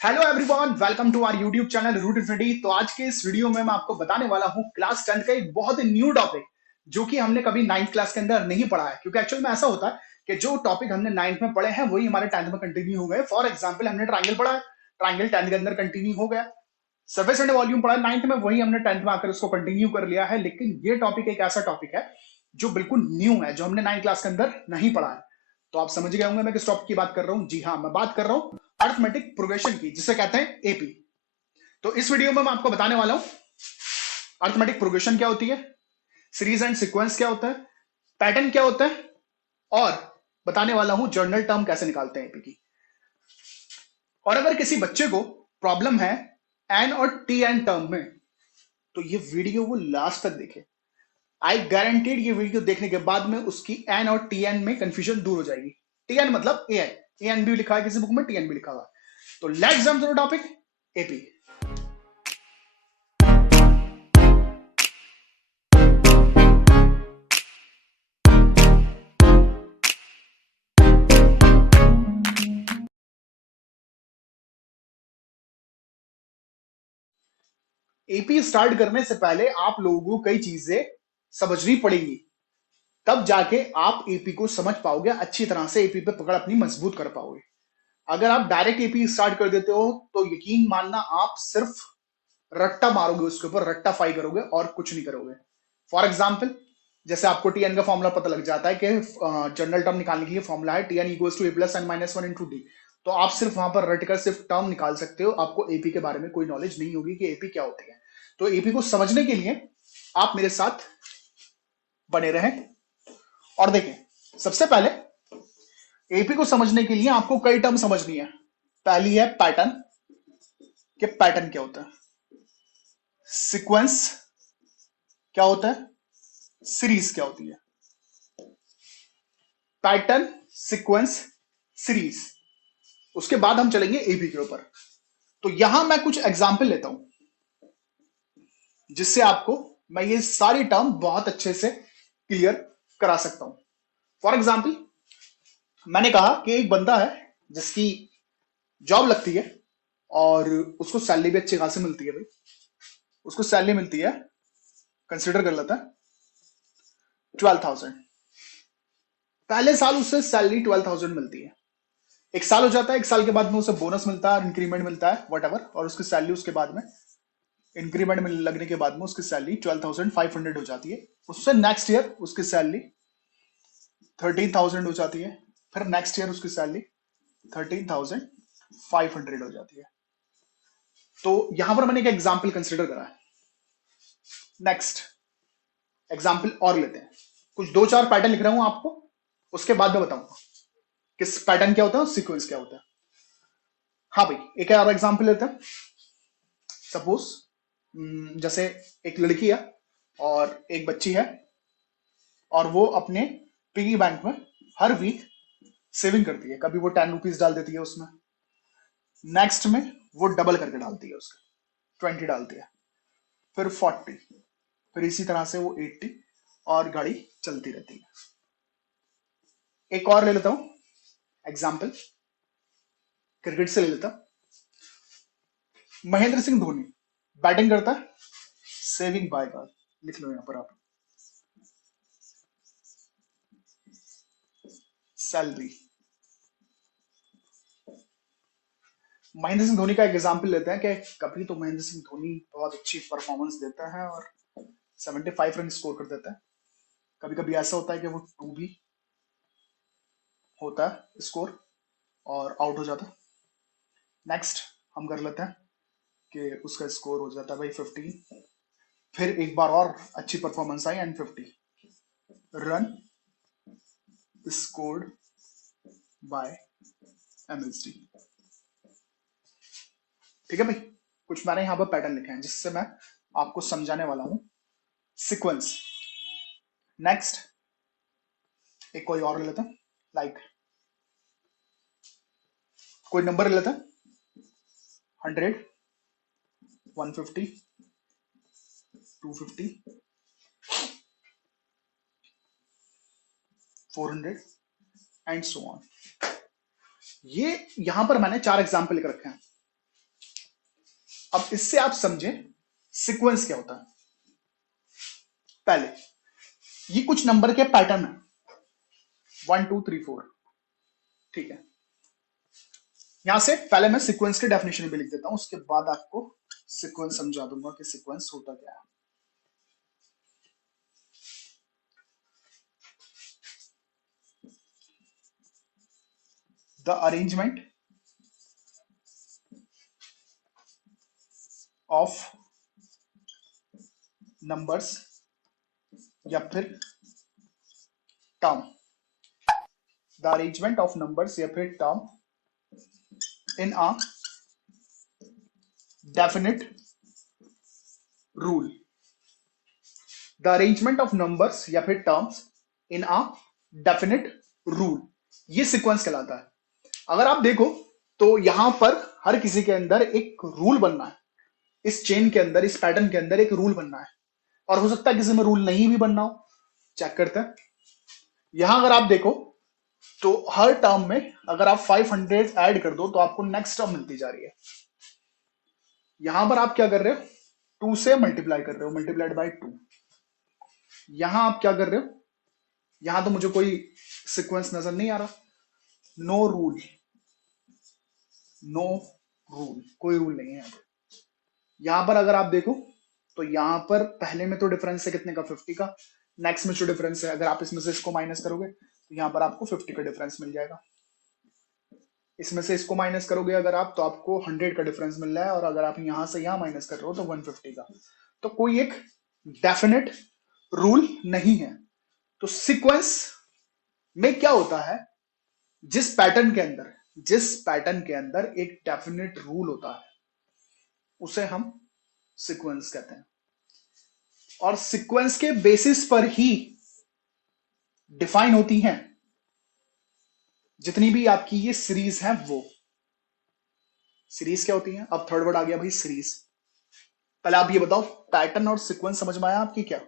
Hello everyone, welcome to our YouTube channel Root Infinity. तो आज के इस वीडियो में मैं आपको बताने वाला हूँ क्लास 10 का एक बहुत ही न्यू टॉपिक, जो कि हमने कभी 9th क्लास के अंदर नहीं पढ़ा है। क्योंकि एक्चुअल में ऐसा होता है कि जो टॉपिक हमने 9th में पढ़े हैं वही हमारे 10th में कंटिन्यू हो गए। फॉर एग्जाम्पल, हमने ट्राइंगल पढ़ा है, ट्राइंगल 10th के अंदर कंटिन्यू हो गया। सर्फेस एंड वॉल्यूम पढ़ा है 9th में, वही हमने 10th में आकर उसको कंटिन्यू कर लिया है। लेकिन ये टॉपिक एक ऐसा टॉपिक है जो बिल्कुल न्यू है, जो हमने 9th क्लास के अंदर नहीं पढ़ा है। तो आप समझ गए होंगे मैं किस टॉपिक की बात कर रहा हूँ। जी हाँ, मैं बात कर रहा हूँ अर्थमेटिक प्रोग्रेशन की, जिसे कहते हैं एपी। तो इस वीडियो में मैं आपको बताने वाला हूं अर्थमेटिक प्रोग्रेशन क्या होती है, सीरीज एंड सीक्वेंस क्या होता है, पैटर्न क्या होता है, और बताने वाला हूं जर्नल टर्म कैसे निकालते हैं एपी की। और अगर किसी बच्चे को प्रॉब्लम है एन और टी एन टर्म में, तो ये वीडियो वो लास्ट तक देखे। आई गारंटीड ये वीडियो देखने के बाद में उसकी एन और टी एन में कंफ्यूजन दूर हो जाएगी। टी एन मतलब ए एन, ए एन भी लिखा है किसी बुक में, टी एन भी लिखा हुआ है। तो let's jump to the topic AP. AP start करने से पहले आप लोगों को कई चीजें समझनी पड़ेगी, तब जाके आप एपी को समझ पाओगे, अच्छी तरह से एपी पे पकड़ अपनी मजबूत कर पाओगे। अगर आप डायरेक्ट एपी स्टार्ट कर देते हो तो यकीन मानना आप सिर्फ रट्टा मारोगे, उसके ऊपर रट्टा फाई करोगे और कुछ नहीं करोगे। फॉर एग्जाम्पल, जैसे आपको टीएन का फॉर्मूला पता लग जाता है कि जनरल टर्म निकालने के लिए फॉर्मूला है TN equals to A plus N minus one into D. तो आप सिर्फ वहां पर रट कर सिर्फ टर्म निकाल सकते हो, आपको एपी के बारे में कोई नॉलेज नहीं होगी कि एपी क्या होती है। तो एपी को समझने के लिए आप मेरे साथ बने रहें और देखें। सबसे पहले एपी को समझने के लिए आपको कई टर्म समझनी है। पहली है पैटर्न, कि पैटर्न क्या होता है, सीक्वेंस क्या होता है, सीरीज क्या होती है। पैटर्न, सीक्वेंस, सीरीज, उसके बाद हम चलेंगे एपी के ऊपर। तो यहां मैं कुछ एग्जाम्पल लेता हूं जिससे आपको मैं ये सारी टर्म बहुत अच्छे से क्लियर करा सकता हूं। फॉर एग्जाम्पल, मैंने कहा कि एक बंदा है जिसकी जॉब लगती है और उसको सैलरी भी अच्छी खासी मिलती है। भाई, उसको सैलरी मिलती है, कंसिडर कर लेता है 12,000। पहले साल उससे सैलरी 12,000 मिलती है। एक साल हो जाता है, एक साल के बाद में उसे बोनस मिलता है, इंक्रीमेंट मिलता है, वट एवर, और उसकी सैलरी उसके बाद में इंक्रीमेंट में लगने के बाद में उसकी सैलरी 12,500 हो जाती है। उससे नेक्स्ट ईयर उसकी सैलरी 13,000 हो जाती है। फिर नेक्स्ट ईयर उसकी सैलरी 13,500 हो जाती है। तो यहां पर मैंने एक एग्जाम्पल कंसिडर करा है। नेक्स्ट एग्जाम्पल और लेते हैं। कुछ दो चार पैटर्न लिख रहा हूं आपको, उसके बाद में बताऊंगा किस पैटर्न क्या होता है और सीक्वेंस क्या होता है। हाँ भाई, एक और एग्जाम्पल लेते हैं। सपोज जैसे एक लड़की है और एक बच्ची है, और वो अपने पिगी बैंक में हर वीक सेविंग करती है। कभी वो 10 रुपीज डाल देती है उसमें, नेक्स्ट में वो डबल करके डालती है, उसका 20 डालती है, फिर 40, फिर इसी तरह से वो 80, और गाड़ी चलती रहती है। एक और ले लेता हूं एग्जाम्पल, क्रिकेट से ले लेता हूं। महेंद्र सिंह धोनी बैटिंग करता है, सेविंग बाय कार, लिख लो यहां पर आप, सैलरी। महेंद्र सिंह धोनी का एक एग्जाम्पल लेते हैं कि कभी तो महेंद्र सिंह धोनी बहुत अच्छी परफॉर्मेंस देता है और 75 रन स्कोर कर देता है। कभी कभी ऐसा होता है कि वो 2 भी होता है स्कोर और आउट हो जाता है। नेक्स्ट हम कर लेते हैं कि उसका स्कोर हो जाता है भाई 15, फिर एक बार और अच्छी performance I and 50 run scored by MSD. ठीक है भाई, कुछ मैंने यहां पर पैटर्न लिखे हैं जिससे मैं आपको समझाने वाला हूं सीक्वेंस। नेक्स्ट एक कोई और ले लेता हूं, लाइक कोई नंबर ले लेता है, 100, 150, 250, 400 एंड सो ऑन। ये यहां पर मैंने 4 एग्जाम्पल लिख रखे हैं। अब इससे आप समझें सीक्वेंस क्या होता है। पहले ये कुछ नंबर के पैटर्न है, 1 2 3 4, ठीक है। यहां से पहले मैं सीक्वेंस की डेफिनेशन भी लिख देता हूं, उसके बाद आपको सीक्वेंस समझा दूंगा कि सीक्वेंस होता क्या है। द अरेंजमेंट ऑफ नंबर्स या फिर term, the arrangement of numbers या फिर term in a definite rule, the arrangement of numbers या फिर terms in a definite rule, ये सीक्वेंस कहलाता है। अगर आप देखो तो यहां पर हर किसी के अंदर एक रूल बनना है, इस चेन के अंदर, इस पैटर्न के अंदर एक रूल बनना है, और हो सकता है किसी में रूल नहीं भी बनना हो। चेक करते हैं। यहां अगर आप देखो तो हर टर्म में अगर आप 500 ऐड कर दो तो आपको नेक्स्ट टर्म मिलती जा रही है। यहां पर आप क्या कर रहे हो, 2 से मल्टीप्लाई कर रहे हो, मल्टीप्लाइड बाय 2। यहां आप क्या कर रहे हो, यहां तो मुझे कोई सीक्वेंस नजर नहीं आ रहा, नो रूल, नो रूल, कोई रूल नहीं है यहां पर। यहां पर अगर आप देखो तो यहां पर पहले में तो डिफरेंस है कितने का, 50 का। नेक्स्ट में जो डिफरेंस है, अगर आप इसमें से इसको माइनस करोगे तो यहां पर आपको 50 का डिफरेंस मिल जाएगा। इसमें से इसको माइनस करोगे अगर आप, तो आपको 100 का डिफरेंस मिल रहा है, और अगर आप यहां से यहां माइनस कर रहे हो तो 150 का। तो कोई एक डेफिनेट रूल नहीं है। तो सीक्वेंस में क्या होता है, जिस पैटर्न के अंदर, जिस पैटर्न के अंदर एक डेफिनेट रूल होता है उसे हम सीक्वेंस कहते हैं, और सीक्वेंस के बेसिस पर ही डिफाइन होती हैं जितनी भी आपकी ये सीरीज है। वो सीरीज क्या होती है, अब थर्ड वर्ड आ गया भाई, सीरीज। पहले आप ये बताओ, पैटर्न और सीक्वेंस समझ में आया आपकी क्या?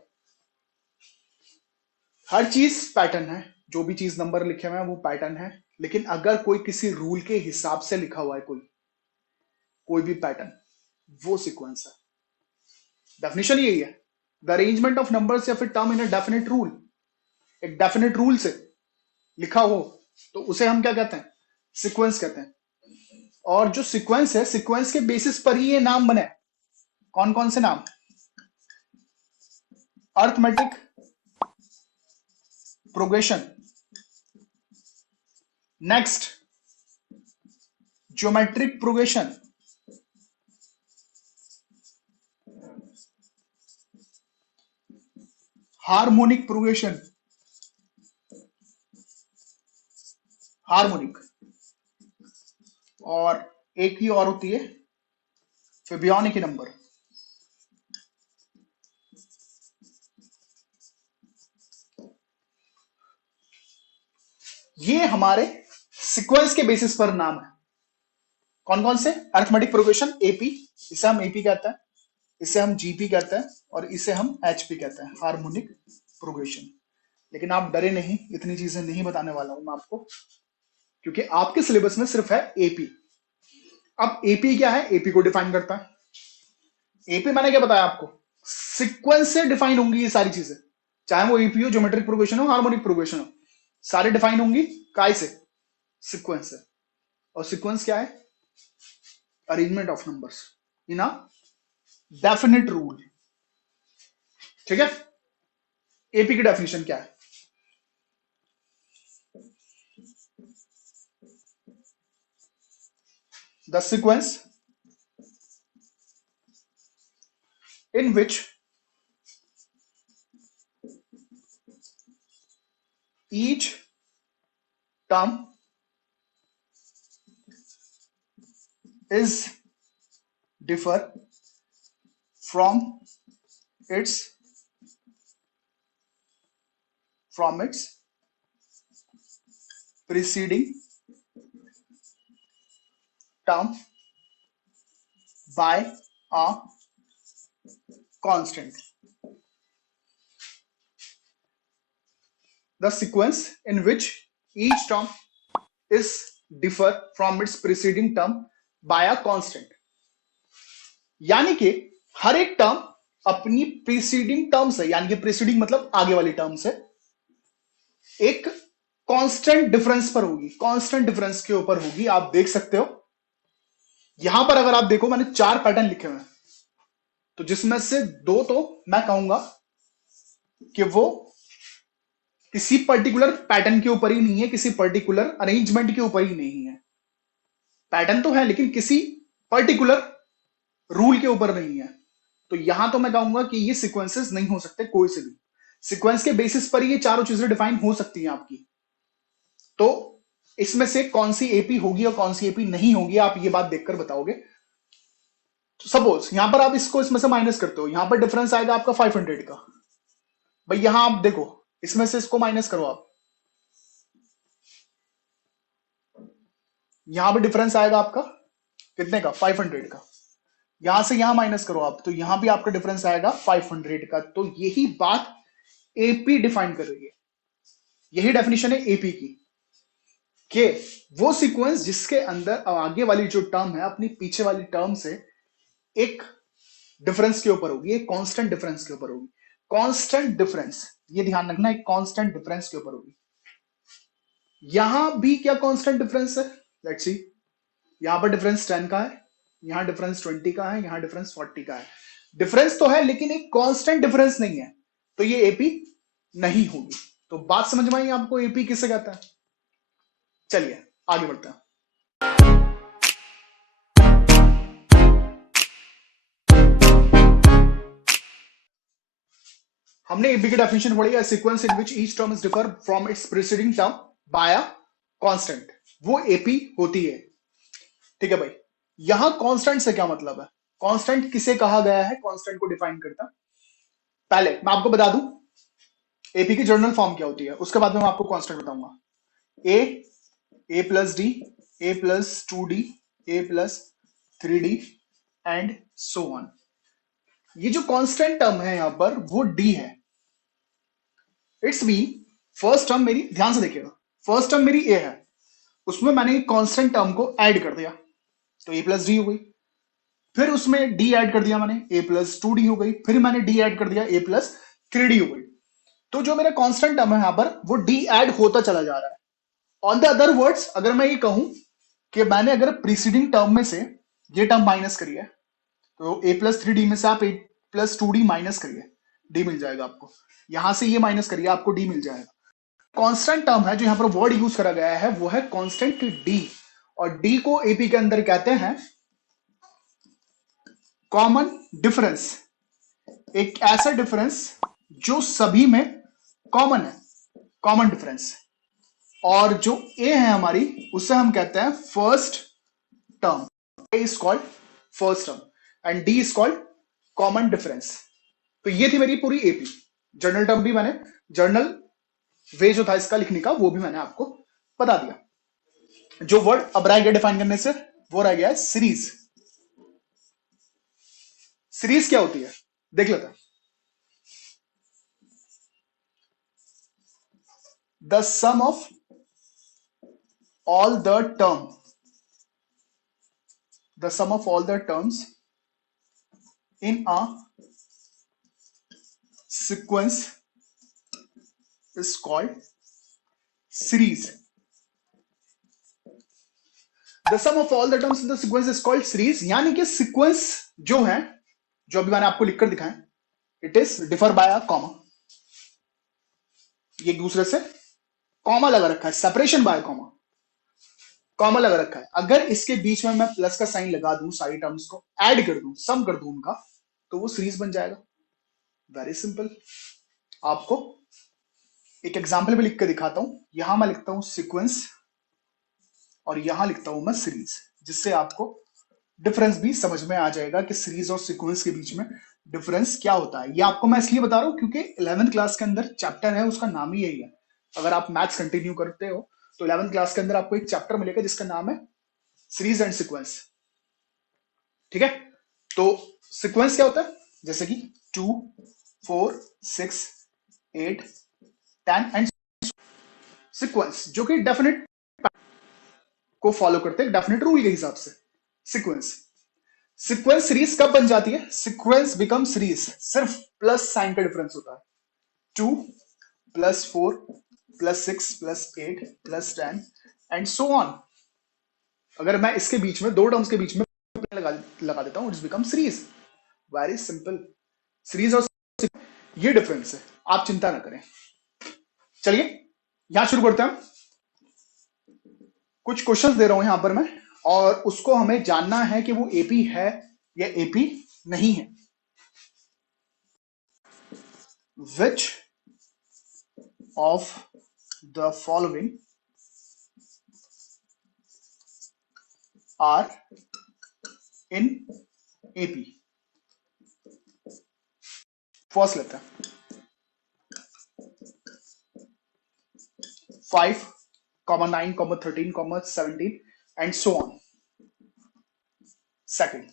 हर चीज पैटर्न है, जो भी चीज नंबर लिखे हुए हैं वो पैटर्न है, लेकिन अगर कोई किसी रूल के हिसाब से लिखा हुआ है कोई भी पैटर्न, वो सीक्वेंस है। डेफिनेशन यही है, द अरेंजमेंट ऑफ नंबर्स या फिर term in a definite rule. एक डेफिनेट रूल से लिखा हो तो उसे हम क्या कहते हैं, सीक्वेंस कहते हैं। और जो सीक्वेंस है, सीक्वेंस के बेसिस पर ही ये नाम बने। कौन कौन से नाम? Arithmetic progression, next geometric progression, harmonic progression, harmonic, और एक ही और होती है फिबोनाची नंबर। ये हमारे सीक्वेंस के बेसिस पर नाम है। कौन कौन से? अरिथमेटिक प्रोग्रेशन, एपी, इसे हम एपी कहते हैं, इसे हम जीपी कहते हैं, और इसे हम एचपी कहते हैं, हार्मोनिक प्रोग्रेशन। लेकिन आप डरे नहीं, इतनी चीजें नहीं बताने वाला हूं मैं आपको, क्योंकि आपके सिलेबस में सिर्फ है एपी। अब एपी क्या है? एपी को डिफाइन करता है। एपी मैंने क्या बताया आपको, सीक्वेंस से डिफाइन होंगी ये सारी चीजें, चाहे वो एपी हो, ज्योमेट्रिक प्रोग्रेशन हो, हार्मोनिक प्रोग्रेशन हो, सारे डिफाइन होंगी काय से? सीक्वेंस से। और सीक्वेंस क्या है? Arrangement of numbers in a definite rule. ठीक है, एपी की डेफिनेशन क्या है? The sequence in which each term is differ from its preceding term by a constant. The sequence in which each term is differ from its preceding term by a constant. यानी कि हर एक term अपनी preceding term से, यानी कि preceding मतलब आगे वाली टर्म से, एक कांस्टेंट डिफरेंस पर होगी, कांस्टेंट डिफरेंस के ऊपर होगी। आप देख सकते हो यहां पर अगर आप देखो मैंने 4 पैटर्न लिखे हुए हैं, तो जिसमें से 2 तो मैं कहूंगा कि वो किसी पर्टिकुलर पैटर्न के ऊपर ही नहीं है, किसी पर्टिकुलर अरेंजमेंट के ऊपर ही नहीं है। पैटर्न तो है लेकिन किसी पर्टिकुलर रूल के ऊपर नहीं है। तो यहां तो मैं कहूंगा कि ये सीक्वेंसेस नहीं हो सकते, कोई से भी सीक्वेंस के बेसिस पर ये चारों चीजें डिफाइन हो सकती हैं आपकी। तो इसमें से कौन सी एपी होगी और कौन सी एपी नहीं होगी, आप ये बात देखकर बताओगे। तो सपोज यहां पर आप इसको इसमें से माइनस करते हो, यहां पर डिफरेंस आएगा आपका 500 का। भाई यहां आप देखो, इसमें से इसको माइनस करो आप, यहां पर डिफरेंस आएगा आपका कितने का, 500 का। यहां से यहां माइनस करो आप, तो यहां भी आपका डिफरेंस आएगा 500 का। तो यही बात एपी डिफाइन कर रही है, यही डेफिनेशन है एपी की, कि वो सीक्वेंस जिसके अंदर आगे वाली जो टर्म है अपनी पीछे वाली टर्म से एक डिफरेंस के ऊपर होगी, एक कांस्टेंट डिफरेंस के ऊपर होगी। कांस्टेंट डिफरेंस, ये ध्यान रखना, एक कांस्टेंट डिफरेंस के ऊपर होगी। यहां भी क्या कांस्टेंट डिफरेंस है, लेट्स सी। यहां पर डिफरेंस 10 का है, यहां डिफरेंस 20 का है, यहां डिफरेंस 40 का है। डिफरेंस तो है लेकिन एक कांस्टेंट डिफरेंस नहीं है, तो ये एपी नहीं होगी। तो बात समझ में आई आपको, एपी किसे कहता है। चलिए आगे बढ़ते हैं। हमने एपी की डेफिनेशन पढ़ी है, sequence in which each term is differ from its preceding term by a constant, वो एपी होती है। ठीक है भाई, यहां कांस्टेंट से क्या मतलब है, कांस्टेंट किसे कहा गया है, कांस्टेंट को डिफाइन करता। पहले मैं आपको बता दूं एपी की जर्नल फॉर्म क्या होती है, उसके बाद में मैं आपको कांस्टेंट बताऊंगा। A plus D, A plus 2d, A plus 3d and so on. ये जो कांस्टेंट टर्म है यहां पर वो डी है। इट्स मीन फर्स्ट टर्म मेरी, ध्यान से देखिएगा, फर्स्ट टर्म मेरी ए है, उसमें मैंने कांस्टेंट टर्म को ऐड कर दिया तो ए प्लस डी हो गई। फिर उसमें डी ऐड कर दिया मैंने, ए प्लस 2d हो गई। फिर मैंने डी ऐड कर दिया, ए प्लस 3d हो गई। तो जो मेरा कांस्टेंट टर्म है यहां पर वो डी ऐड होता चला जा रहा है। ऑन द अदर वर्ड्स अगर मैं ये कहूं कि मैंने अगर प्रीसीडिंग टर्म में से ये टर्म माइनस करी है, तो ए प्लस 3d में से आप ए प्लस 2d माइनस करिए, डी मिल जाएगा आपको। यहां से ये माइनस करिए, आपको डी मिल जाएगा। कांस्टेंट टर्म है जो यहां पर वर्ड यूज करा गया है वो है कांस्टेंट डी, और डी को एपी के अंदर कहते हैं कॉमन डिफरेंस। एक ऐसा डिफरेंस जो सभी में कॉमन है, कॉमन डिफरेंस। और जो ए है हमारी उसे हम कहते हैं first term, A is called first term and D is called common difference. तो ये थी मेरी पूरी एपी। जर्नल टर्म भी मैंने, जर्नल वे जो था इसका लिखने का वो भी मैंने आपको बता दिया। जो वर्ड अब रह गया डिफाइन करने से वो रह गया है सीरीज। सीरीज क्या होती है देख लेते हैं। The sum of all the term, the sum of all the terms in a sequence is called series. The sum of all the terms in the sequence is called series। यानी कि sequence जो है, जो अभी मैंने आपको लिखकर दिखाया, it is differ by a comma। ये एक दूसरे से कॉमा लगा रखा है, सेपरेशन बाय कॉमा, कॉमा लगा रखा है। अगर इसके बीच में मैं प्लस का साइन लगा दूं, सारी टर्म्स को ऐड कर दूं, सम कर दूं उनका, तो वो सीरीज बन जाएगा। Very simple. आपको एक एग्जाम्पल भी लिख के दिखाता हूं। यहां मैं लिखता हूं सीक्वेंस और यहां लिखता हूं मैं सीरीज, जिससे आपको डिफरेंस भी समझ में आ जाएगा कि सीरीज और सीक्वेंस के बीच में डिफरेंस क्या होता है। ये आपको मैं इसलिए बता रहा हूं क्योंकि 11th क्लास के अंदर चैप्टर है, उसका नाम ही यही है। अगर आप मैथ्स कंटिन्यू करते हो तो 11th क्लास के अंदर आपको एक चैप्टर मिलेगा जिसका नाम है सीरीज एंड सीक्वेंस। ठीक है, तो सीक्वेंस क्या होता है, जैसे कि 2, 4, 6, 8, 10 एंड सीक्वेंस, जो कि डेफिनेट को फॉलो करते हैं, डेफिनेट रूल के हिसाब से सीक्वेंस। सीक्वेंस सीरीज कब बन जाती है? सीक्वेंस बिकम सीरीज सिर्फ प्लस साइन का डिफरेंस होता है। 2 plus 4 plus 6 plus 8 plus 10 and so on. अगर मैं इसके बीच में दो टर्म्स के बीच में लगा देता हूं, it's become series. Very simple. Series और ये डिफरेंस है, आप चिंता ना करें। चलिए यहां शुरू करते हैं। कुछ क्वेश्चंस दे रहा हूं यहां पर मैं, और उसको हमें जानना है कि वो एपी है या एपी नहीं है। Which of the following are in AP? First लेते हैं 5, 9, 13, 17 and so on. Second,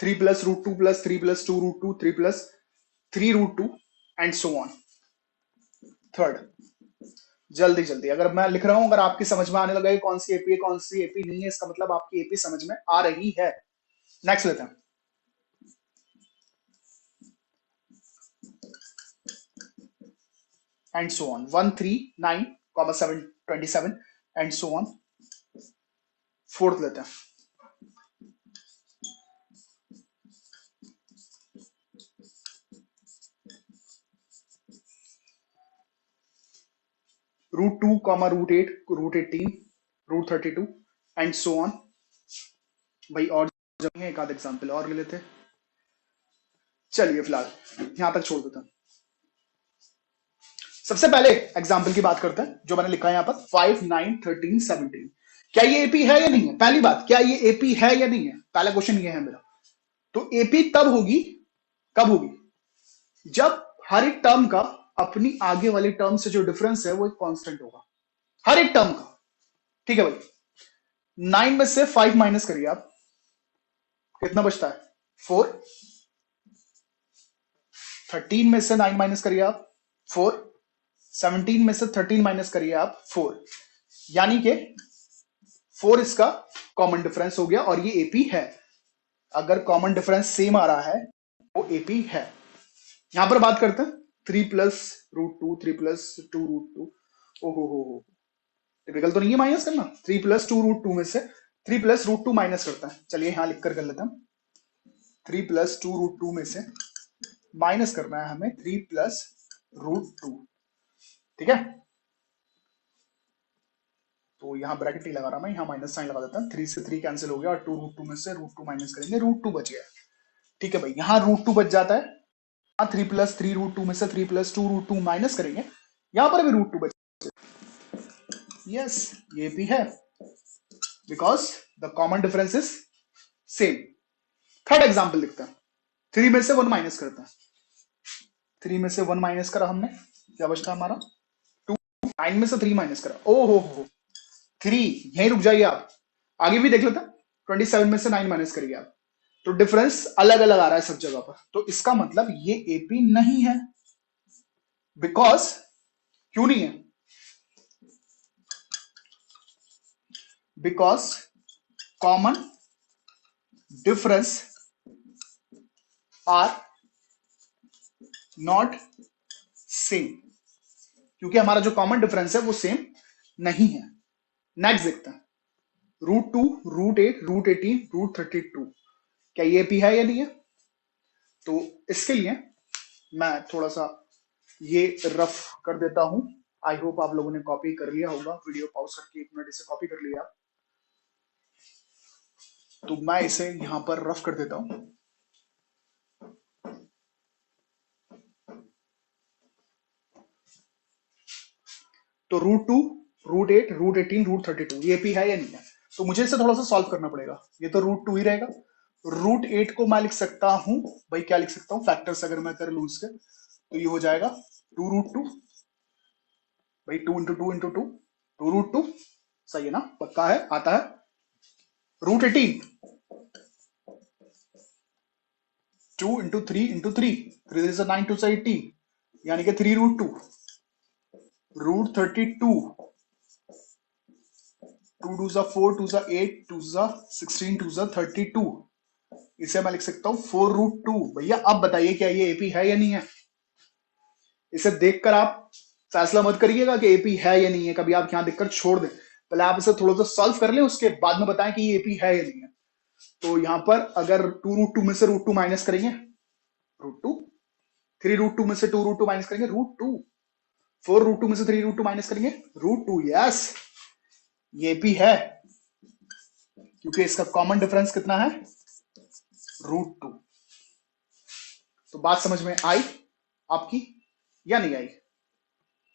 three plus root 2 plus 3 plus 2 root 2, 3 plus 3 root 2 and so on. Third, जल्दी जल्दी अगर मैं लिख रहा हूं, अगर आपकी समझ में आने लगा है कौन सी एपी है कौन सी एपी नहीं है, इसका मतलब आपकी एपी समझ में आ रही है। नेक्स्ट लेते हैं and so on. 1, 3, 9, 7, 27 and so on. Fourth लेते हैं root 2, root 8, root 18, root 32 and so on. भाई और एक आध एग्जाम्पल और ले लेते। चलिए फिलहाल यहां तक छोड़ देते हैं। सबसे पहले एग्जाम्पल की बात करते हैं जो मैंने लिखा है यहां पर 5, 9, 13, 17। क्या ये एपी है या नहीं है? पहली बात, क्या ये एपी है या नहीं है? पहला क्वेश्चन ये है मेरा। तो एपी तब होगी, कब होगी? जब हर एक टर्म का अपनी आगे वाले टर्म से जो डिफरेंस है वो एक कांस्टेंट होगा, हर एक टर्म का। ठीक है भाई। 9 में से 5 माइनस करिए आप, कितना बचता है? 4। 13 में से 9 माइनस करिए आप, 4। 17 में से 13 माइनस करिए आप, 4। यानी कि 4 इसका कॉमन डिफरेंस हो गया और ये एपी है। अगर कॉमन डिफरेंस सेम आ रहा है वो एपी है। यहां पर बात करते हैं 3 प्लस रूट 2, 3 प्लस 2 रूट 2। ओहो हो, टिपिकल तो नहीं है माइनस करना। 3 प्लस 2 रूट 2 में से 3 प्लस रूट 2 माइनस करता है। चलिए यहां लिखकर कर लेते हैं। 3 प्लस 2 रूट 2 में से माइनस करना है हमें 3 प्लस रूट 2। ठीक है, तो यहां ब्रैकेट नहीं लगा रहा मैं, यहां माइनस साइन लगा देता हूं। 3 से 3 कैंसिल हो गया और 2 रूट 2 में से रूट 2 माइनस करेंगे, रूट 2 बच गया। ठीक है भाई, यहां रूट 2 बच जाता है। 3 प्लस 3 रूट 2 में से 3 प्लस 2 रूट 2 माइनस करेंगे, यहां पर भी रूट 2 बच। यस, ये भी है because the common difference is same. Third example लिखते हैं। 3 में से 1 माइनस करते हैं। 3 में से 1 माइनस करा हमने, क्या बचता हमारा? 2। 9 में से 3 माइनस करा, ओ हो 3। यहीं रुक जाइए आप, आगे भी देख लेते हैं। 27 में से 9 माइनस करिए आप, तो डिफरेंस अलग अलग आ रहा है सब जगह पर। तो इसका मतलब ये एपी नहीं है। बिकॉज क्यों नहीं है? Because common difference are not same, क्योंकि हमारा जो कॉमन डिफरेंस है वो सेम नहीं है। नेक्स्ट देखते हैं। रूट 2, रूट 8, रूट 18, रूट 32, क्या ये एपी है या नहीं है? तो इसके लिए मैं थोड़ा सा ये रफ कर देता हूं। आई होप आप लोगों ने कॉपी कर लिया होगा, वीडियो पॉज करके 1 मिनट इसे कॉपी कर लिया। तो मैं इसे यहां पर रफ कर देता हूं। तो रूट 2, रूट 8, रूट 18, रूट 32 ये एपी है या नहीं है? तो मुझे इसे थोड़ा सा सॉल्व करना पड़ेगा। ये तो रूट 2 ही रहेगा। रूट 8 को मैं लिख सकता हूं भाई, क्या लिख सकता हूं? फैक्टर्स अगर मैं कर लू इसके, तो ये हो जाएगा 2 रूट 2 भाई, 2 इंटू 2 इंटू 2, 2 रूट 2। सही है ना? पक्का है, आता है। रूट 18, 2 इंटू 3 इंटू 3, 3 इज 9, 2 से 18, यानी कि 3√2 √32, 2 2 4, 2 8, 2 16, 2 32, इसे मैं लिख सकता हूं 4√2। भैया अब बताइए क्या ये एपी है या नहीं है? इसे देखकर आप फैसला मत करिएगा कि एपी है या नहीं है, कभी आप यहां देखकर छोड़ दें। पहले आप इसे थोड़ा सा सॉल्व कर लें, उसके बाद में बताएं कि ये एपी है या नहीं है। तो यहां पर अगर 2√2 में से √2 माइनस करेंगे, √2, 3√2 में से 2√2 माइनस करेंगे √2, 4√2 में से 3√2 माइनस करेंगे √2। यस, ये भी है, क्योंकि इसका कॉमन डिफरेंस कितना है? √2। तो बात समझ में आई आपकी या नहीं आई?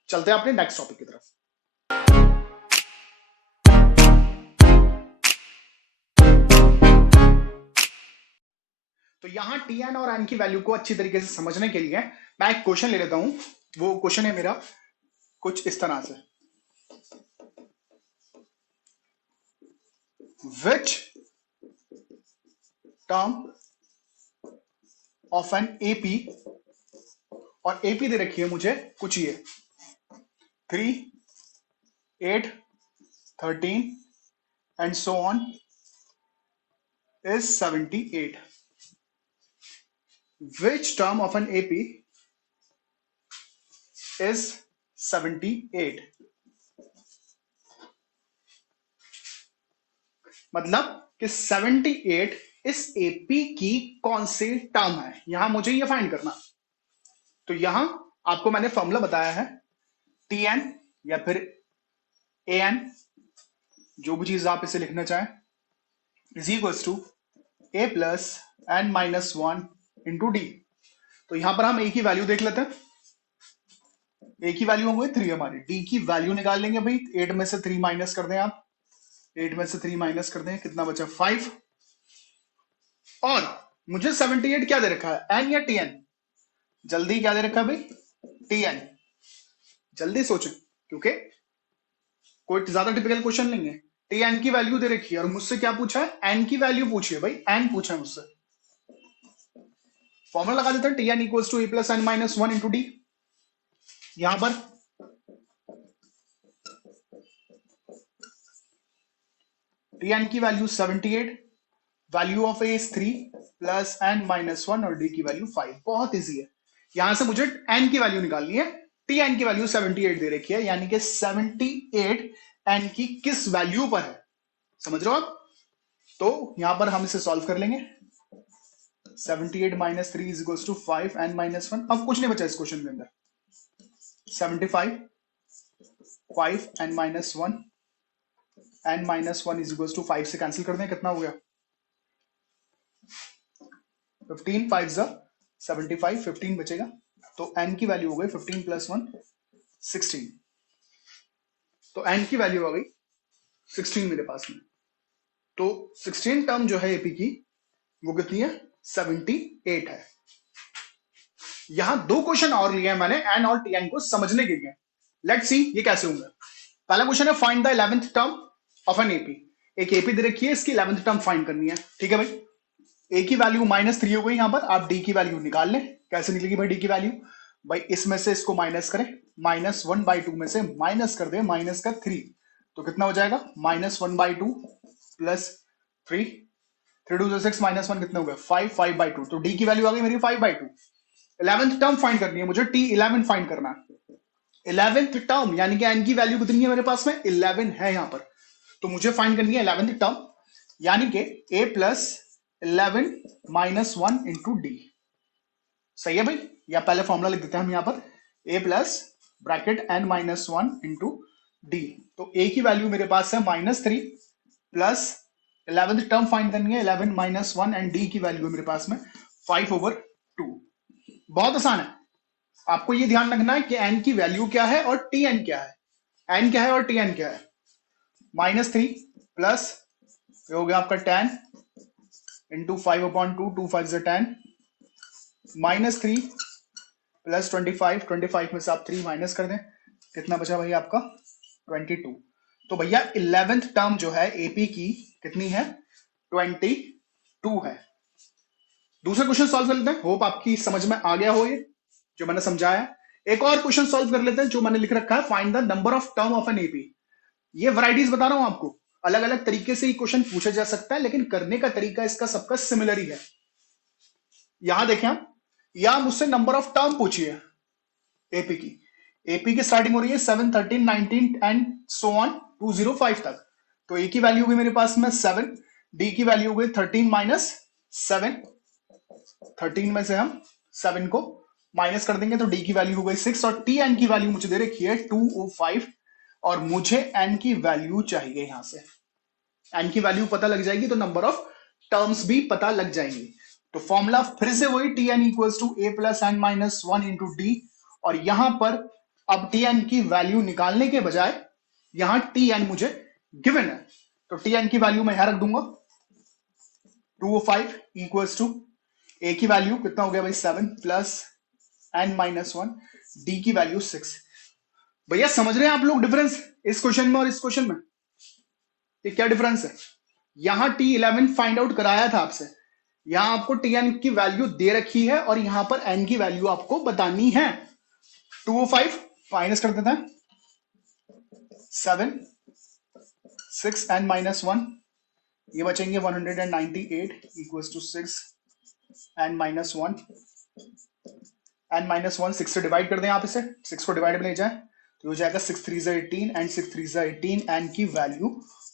चलते हैं अपने नेक्स्ट टॉपिक की तरफ। तो यहां टी एन और एन की वैल्यू को अच्छी तरीके से समझने के लिए मैं एक क्वेश्चन ले लेता हूं। वो क्वेश्चन है मेरा कुछ इस तरह से, which term of an AP, और एपी दे रखी है मुझे कुछ ये 3, 8, 13 and so on is 78. Which term of an AP is 78? मतलब कि 78 इस एपी की कौन सी टर्म है, यहां मुझे ये फाइंड करना। तो यहां आपको मैंने फॉर्मूला बताया है, टी एन या फिर ए एन, जो भी चीज आप इसे लिखना चाहें, is equals to A plus N minus 1 into D. तो यहां पर हम ए की वैल्यू देख लेते हैं। ए की वैल्यू हो गई 3 हमारी, डी की वैल्यू निकाल लेंगे भाई। 8 में से 3 माइनस कर दें आप, 8 में से 3 माइनस कर दें, कितना बचा? 5। और मुझे 78 क्या दे रखा है, एन या टी एन? जल्दी क्या दे रखा है भाई? T N. जल्दी सोचें, क्योंकि कोई ज्यादा टिपिकल क्वेश्चन नहीं है। टी एन की वैल्यू दे रखी है और मुझसे क्या पूछा है? एन की वैल्यू पूछी है भाई, एन पूछा है मुझसे। फॉर्मूला लगा देते हैं, T N equals to A plus N minus 1 into D. यहां पर टी एन की value 78, value of A is 3 plus N minus 1 और डी की वैल्यू 5। बहुत इजी है, यहां से मुझे एन की वैल्यू निकालनी है। टी एन की वैल्यू 78 दे रखी है, यानी कि 78 एन की किस वैल्यू पर है, समझ रहे हो आप? तो यहां पर हम इसे सॉल्व कर लेंगे। 78 minus 3 is equals to 5 N minus 1। अब कुछ नहीं बचा इस क्वेश्चन के अंदर। 75, 5 N minus 1, N minus 1 is equals to 5 से कैंसिल कर दें, कितना हो गया? 15, 5 75, 15 बचेगा। तो n की वैल्यू हो गई 15 प्लस 1 16। तो n की वैल्यू आ गई 16 मेरे पास में। तो 16 टर्म जो है एपी की वो कितनी है? 78 है। यहां 2 क्वेश्चन और लिए हैं मैंने एन और टी एन को समझने के लिए। लेट्स सी ये कैसे होंगे। पहला क्वेश्चन है, find the 11th term of an AP. एक एपी दे रखी है, इसकी 11th टर्म फाइंड करनी है, ठीक है भाई। ए की वैल्यू -3 हो गई, यहां पर आप डी की वैल्यू निकाल लें। कैसे निकलेगी भाई डी की वैल्यू? भाई इसमें से इसको माइनस करें, -1/2 में से माइनस कर दे माइनस का 3, तो कितना हो जाएगा? -1/2 प्लस 3, 3 2 6 -1 कितने हो गए? 5, 5/2। तो डी की वैल्यू आ गई मेरी 5/2। 11th टर्म फाइंड करनी है मुझे, T11 फाइंड करना है। 11th टर्म यानी कि एन की वैल्यू कितनी है मेरे पास में? 11 है यहां पर। तो मुझे फाइंड करनी है 11th टर्म, यानी कि a plus 11 minus 1 into D. सही है भाई? या पहले फॉर्मूला लिख देते हैं हम यहां पर, a plus bracket n minus 1 into D. तो a की वैल्यू मेरे पास है -3 प्लस 11th टर्म फाइंड करनी है 11 माइनस 1 एंड डी की वैल्यू है मेरे पास में 5/2। बहुत आसान है, आपको ये ध्यान रखना है कि n की वैल्यू क्या है और tn क्या है। n क्या है और tn क्या है? -3 प्लस हो गया आपका 10 इंटू 5/2, 2 5 10, -3 प्लस 25, 25 में से आप 3 माइनस कर दें, कितना बचा भाई आपका? 22। तो भैया 11th टर्म जो है एपी की कितनी है? 22 है। दूसरा क्वेश्चन सॉल्व कर लेते हैं। होप आपकी समझ में आ गया हो ये जो मैंने समझाया। एक और क्वेश्चन सॉल्व कर लेते हैं जो मैंने लिख रखा है, find the number of term of an AP. ये वैरायटीज बता रहा हूं आपको, अलग अलग तरीके से ये क्वेश्चन पूछा जा सकता है, लेकिन करने का तरीका इसका सबका सिमिलर ही है। यहां देखें आप, या मुझसे नंबर ऑफ टर्म पूछिए एपी की। एपी की स्टार्टिंग हो रही है 7, 13, 19 एंड सो ऑन 205 तक। तो ए की वैल्यू होगी मेरे पास में 7, डी की वैल्यू हो गई 13 माइनस 7, 13 में से हम 7 को माइनस कर देंगे तो डी की वैल्यू हो गई 6, और टी एन की वैल्यू मुझे दे रखी है 205, और मुझे एन की वैल्यू चाहिए। यहां से एन की वैल्यू पता लग जाएगी तो नंबर ऑफ टर्म्स भी पता लग जाएंगे। तो फॉर्मूला फिर से वही, T N equals to A plus N minus 1 into D, और यहां पर अब टी एन की वैल्यू निकालने के बजाय यहां टी एन मुझे गिवन है, तो टी एन की वैल्यू मैं यहां रख दूंगा 205 इक्वल्स टू ए की वैल्यू कितना हो गया भाई 7 प्लस एन माइनस 1, डी की वैल्यू 6। भैया समझ रहे हैं आप लोग डिफरेंस इस क्वेश्चन में और इस क्वेश्चन में? ये क्या डिफरेंस है? यहां T11 फाइंड आउट कराया था आपसे, यहां आपको Tn की वैल्यू दे रखी है और यहां पर n की वैल्यू आपको बतानी है। 205 माइनस कर देते हैं 7, 6 n माइनस 1, ये बचेंगे 198 equals to 6 n minus 1, n minus 1 6 से डिवाइड कर दें आप इसे, 6 को डिवाइड में ले जाए तो हो जाएगा 6 3 18 एंड 6 3 18, n की वैल्यू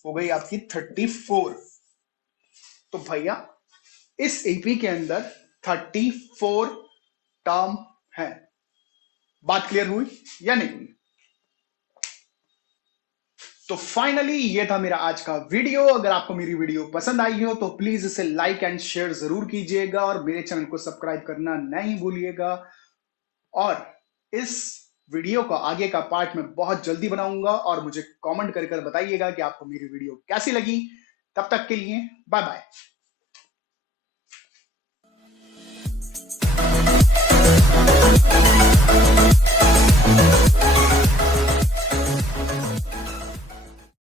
हो गई आपकी 34। तो भैया इस एपी के अंदर 34 टर्म है। बात क्लियर हुई या नहीं हुई? तो फाइनली ये था मेरा आज का वीडियो। अगर आपको मेरी वीडियो पसंद आई हो तो प्लीज इसे लाइक एंड शेयर जरूर कीजिएगा और मेरे चैनल को सब्सक्राइब करना नहीं भूलिएगा। और इस वीडियो का आगे का पार्ट मैं बहुत जल्दी बनाऊंगा और मुझे कमेंट कर बताइएगा कि आपको मेरी वीडियो कैसी लगी। तब तक के लिए बाय बाय।